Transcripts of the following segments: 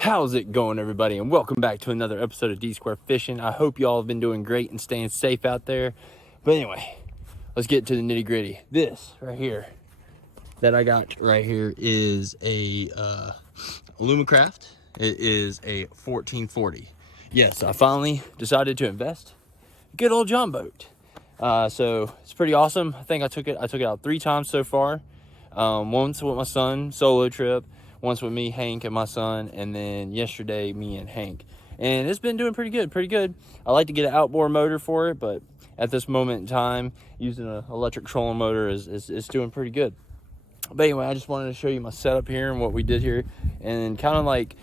How's it going, everybody, and welcome back to another episode of D Square Fishing. I hope you all have been doing great and staying safe out there. But anyway, let's get to the nitty gritty. This right here that I got right here is a Alumacraft. It is a 1440. Yes, I finally decided to invest. Good old John boat. So it's pretty awesome. I think I took it out 3 times so far. Once with my son, solo trip. Once with me, Hank, and my son, and then yesterday, me and Hank. And it's been doing pretty good. I like to get an outboard motor for it, but at this moment in time, using an electric trolling motor is doing pretty good. But anyway, I just wanted to show you my setup here and what we did here, and kind of like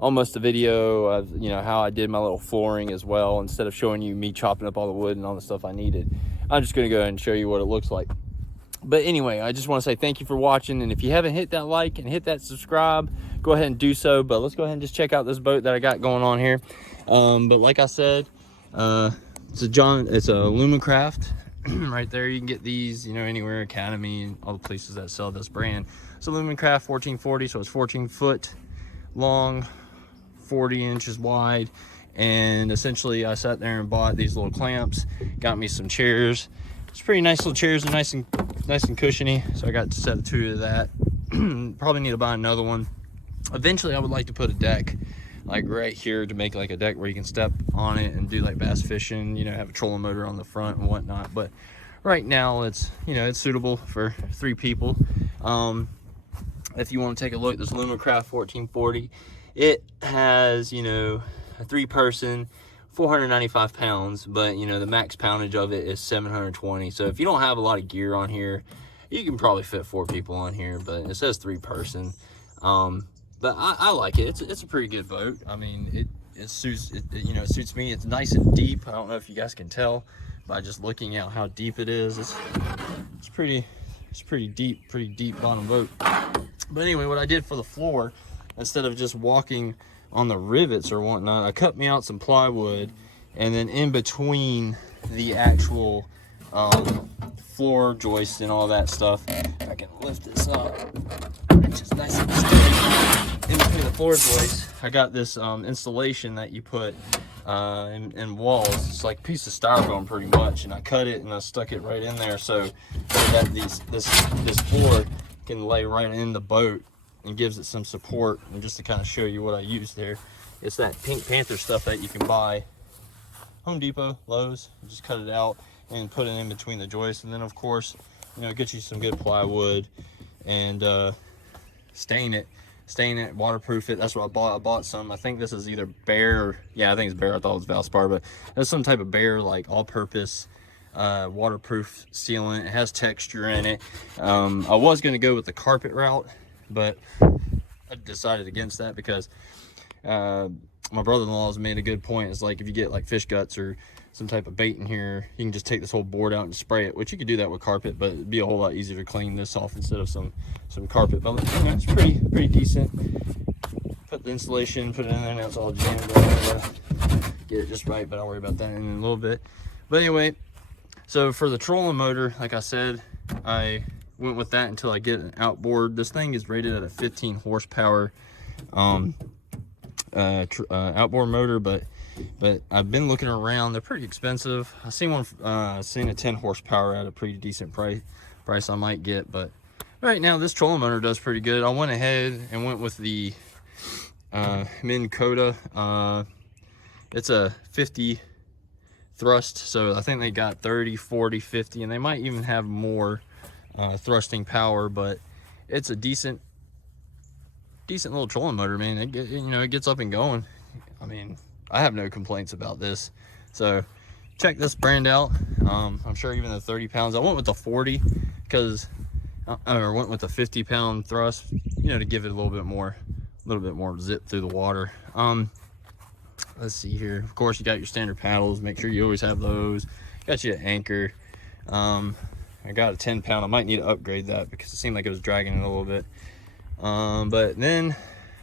almost a video of, you know, how I did my little flooring as well. Instead of showing you me chopping up all the wood and all the stuff I needed, I'm just going to go ahead and show you what it looks like. But anyway, I just want to say thank you for watching, and if you haven't hit that like and hit that subscribe, go ahead and do so. But let's go ahead and just check out this boat that I got going on here. But like I said, it's a Alumacraft. Right there, you can get these, you know, anywhere, Academy and all the places that sell this brand. It's Alumacraft 1440, so it's 14 foot long, 40 inches wide. And essentially I sat there and bought these little clamps, got me some chairs. It's pretty nice little chairs, they're nice and cushiony, so I got to set 2 of that. Probably need to buy another one. Eventually I would like to put a deck like right here to make like a deck where you can step on it and do like bass fishing, you know, have a trolling motor on the front and whatnot. But right now it's, you know, it's suitable for 3 people. If you want to take a look, this Alumacraft 1440, it has, you know, a 3-person, 495 pounds, but you know, the max poundage of it is 720. So if you don't have a lot of gear on here, you can probably fit 4 people on here, but it says 3-person. But I like it. It's a pretty good boat. I mean, it suits me. It's nice and deep. I don't know if you guys can tell by just looking at how deep it is. It's pretty deep bottom boat. But anyway, what I did for the floor, instead of just walking on the rivets or whatnot, I cut me out some plywood, and then in between the actual floor joists and all that stuff, I can lift this up. It's just nice and steady. In between the floor joists, I got this installation that you put in walls. It's like a piece of styrofoam pretty much, and I cut it and I stuck it right in there so that this floor can lay right in the boat and gives it some support. And just to kind of show you what I used there, it's that Pink Panther stuff that you can buy Home Depot, Lowe's. You just cut it out and put it in between the joists, and then of course, you know, get you some good plywood and stain it, waterproof it. That's what I bought some, I think this is either Bear, yeah, I think it's Bear. I thought it was Valspar, but it's some type of Bear, like all-purpose waterproof sealant. It has texture in it. I was going to go with the carpet route, but I decided against that because my brother-in-law has made a good point. It's like if you get like fish guts or some type of bait in here, you can just take this whole board out and spray it, which you could do that with carpet, but it'd be a whole lot easier to clean this off instead of some carpet. But you know, it's pretty decent. Put the insulation, put it in there, now it's all jammed up. Get it just right, but I'll worry about that in a little bit. But anyway, so for the trolling motor, like I said, I went with that until I get an outboard. This thing is rated at a 15 horsepower outboard motor, but I've been looking around. They're pretty expensive. I seen one, seen a 10 horsepower at a pretty decent price I might get, but right now this trolling motor does pretty good. I went ahead and went with the Minn Kota. It's a 50 thrust, so I think they got 30, 40, 50, and they might even have more thrusting power, but it's a decent little trolling motor, man. It gets up and going. I mean, I have no complaints about this. So check this brand out. I'm sure even the 30 pounds, I went with the 40 because I went with the 50-pound thrust, you know, to give it a little bit more zip through the water. Let's see here. Of course, you got your standard paddles. Make sure you always have those. Got you an anchor. I got a 10-pound. I might need to upgrade that because it seemed like it was dragging it a little bit. But then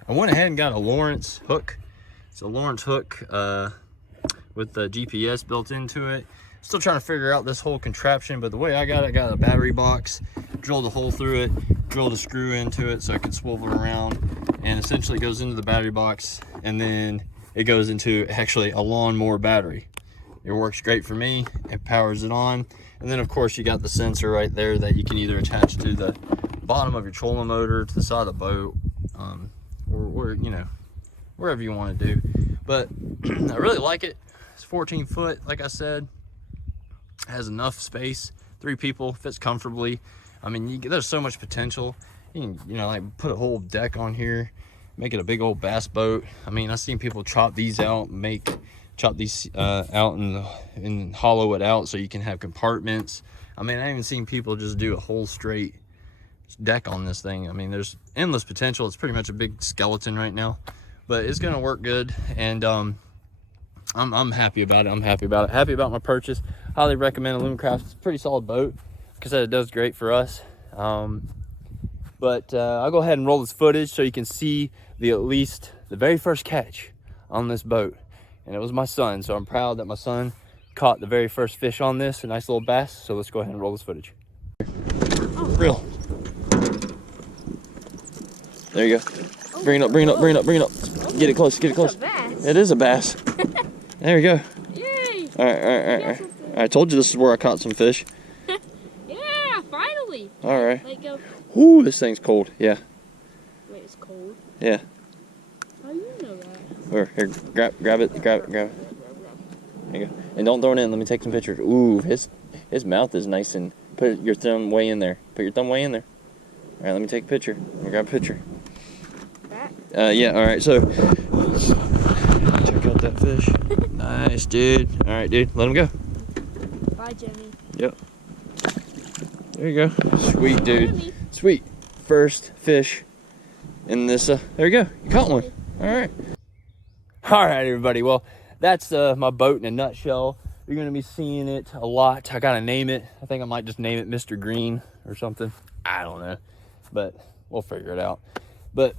I went ahead and got a Lawrence hook. It's a Lawrence hook with the GPS built into it. Still trying to figure out this whole contraption, but the way I got a battery box, drilled a hole through it, drilled a screw into it so I could swivel around, and essentially goes into the battery box, and then it goes into actually a lawnmower battery. It works great for me. It powers it on. And then of course you got the sensor right there that you can either attach to the bottom of your trolling motor, to the side of the boat, or you know, wherever you want to do. But I really like it. It's 14 foot, like I said. It has enough space. 3 people, fits comfortably. I mean, there's so much potential. You can, you know, like put a whole deck on here, make it a big old bass boat. I mean, I've seen people chop these out, chop these out and hollow it out so you can have compartments. I mean, I even seen people just do a whole straight deck on this thing. I mean, there's endless potential. It's pretty much a big skeleton right now, but it's gonna work good. And I'm happy about it. I'm happy about it. Happy about my purchase. Highly recommend Alumacraft. It's a pretty solid boat. Like I said, it does great for us. But I'll go ahead and roll this footage so you can see at least the very first catch on this boat. And it was my son, so I'm proud that my son caught the very first fish on this, a nice little bass. So let's go ahead and roll this footage. Reel. There you go. Bring it up, bring it up, bring it up, bring it up. Get it close, get it close. It is a bass. There you go. Yay! All right, all right, all right. I told you this is where I caught some fish. Yeah, finally. All right. Let go. Ooh, this thing's cold. Yeah. Wait, it's cold? Yeah. How do you know that? Here, grab it. There you go. And don't throw it in. Let me take some pictures. Ooh, his mouth is nice, and put your thumb way in there. Put your thumb way in there. All right, let me take a picture. Let me grab a picture. That? Yeah, all right, so check out that fish. Nice, dude. All right, dude, let him go. Bye, Jimmy. Yep. There you go. Sweet, dude. Sweet. First fish in this. There you go. You caught one. All right. All right, everybody. Well, that's my boat in a nutshell. You're going to be seeing it a lot. I got to name it. I think I might just name it Mr. Green or something. I don't know. But we'll figure it out. But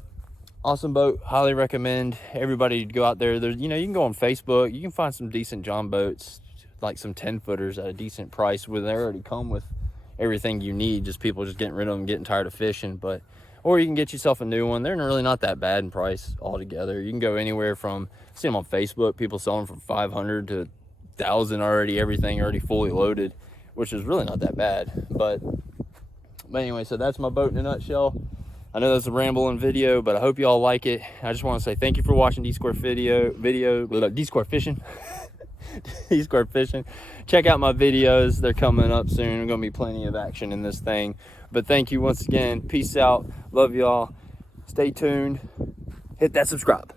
awesome boat. Highly recommend everybody go out there. There's, you know, you can go on Facebook. You can find some decent John boats, like some 10-footers at a decent price, where they already come with everything you need. Just people just getting rid of them, getting tired of fishing. But or you can get yourself a new one. They're really not that bad in price altogether. You can go anywhere from, see them on Facebook, people selling from 500 to 1,000 already, everything already fully loaded, which is really not that bad. But anyway, so that's my boat in a nutshell. I know that's a rambling video, but I hope you all like it. I just want to say thank you for watching D-Square D-Square Fishing. D-Square Fishing. Check out my videos. They're coming up soon. There's going to be plenty of action in this thing. But thank you once again. Peace out. Love y'all. Stay tuned. Hit that subscribe.